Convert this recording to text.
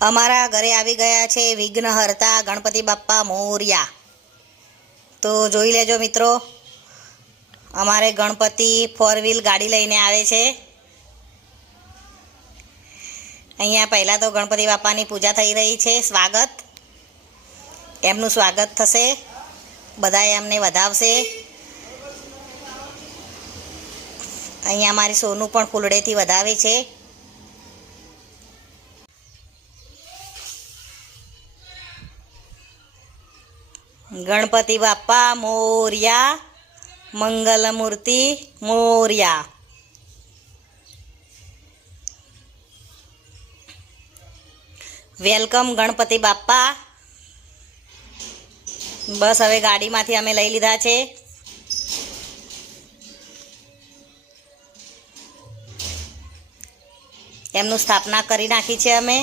અમારા ઘરે આવી ગયા છે વિઘ્નહર્તા ગણપતિ બાપ્પા મોર્યા। તો જોઈ લેજો મિત્રો, અમારે ગણપતિ 4 વ્હીલ ગાડી લઈને આવે છે। અહીંયા પહેલાં તો ગણપતિ બાપાની પૂજા થઈ રહી છે, એમનું સ્વાગત થશે, બધા એમને વધાવશે। અહીંયા મારી સોનું પણ ફૂલડેથી વધાવે છે। ગણપતિ બાપ્પા મોર્યા, મંગલમૂર્તિ મોર્યા। વેલકમ ગણપતિ બાપ્પા। બસ હવે ગાડીમાંથી અમે લઈ લીધા છે। એમનું સ્થાપના કરી નાખી છે અમે।